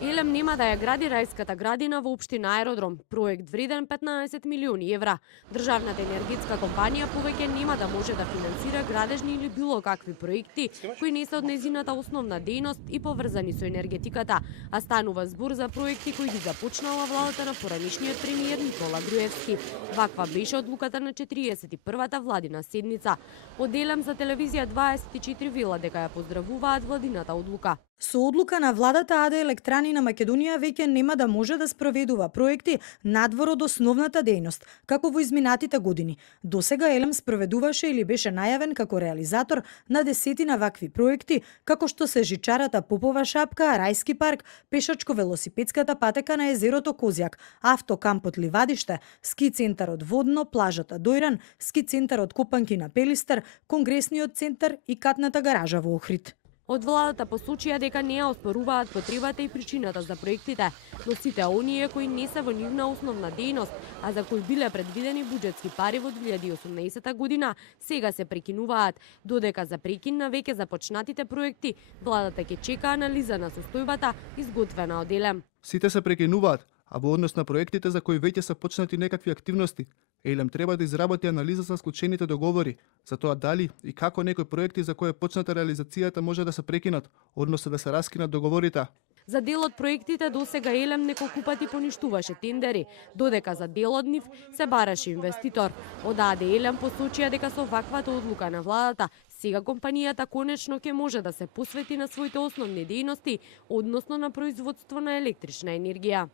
Елем нема да ја гради рајската градина во општина Аеродром, проект вреден 15 милиони евра. Државната енергетска компанија повеќе нема да може да финансира градежни или било какви проекти кои не се од нејзината основна дејност и поврзани со енергетиката, а станува збор за проекти кои ги започнала владата на поранишниот премиер Никола Груевски. Ваква беше одлуката на 41-та владина седница. Од Елем за телевизија 24 вела дека ја поздравуваат владината одлука. Со одлука на владата АД Електрани на Македонија веќе нема да може да спроведува проекти надвор од основната дејност, како во изминатите години. Досега Елем спроведуваше или беше најавен како реализатор на десетина вакви проекти, како што се жичарата Попова шапка, Рајски парк, пешачко-велосипедската патека на езерото Козјак, автокампот Ливадиште, ски центарот Водно, плажата Дојран, ски центарот Копанки на Пелистер, конгресниот центар и катната гаража во Охрид. Од владата посочија дека не ја оспоруваат потребата и причината за проектите, но сите оние кои не се во нивна основна дејност, а за кои биле предвидени буџетски пари во 2018 година, сега се прекинуваат, додека за прекин на веќе започнатите проекти, владата ќе чека анализа на состојбата изготвена од Елем. Сите се прекинуваат, а во однос на проектите за кои веќе се почнати некакви активности, Елем треба да изработи анализа за склучените договори, за тоа дали и како некои проекти за кои е почната реализацијата може да се прекинат, односно да се раскинат договорите. За дел од проектите досега Елем неколку пати поништуваше тендери, додека за дел од нив се бараше инвеститор. Од АД Елем посочија дека со ваквата одлука на владата, сега компанијата конечно ќе може да се посвети на своите основни дејности, односно на производство на електрична енергија.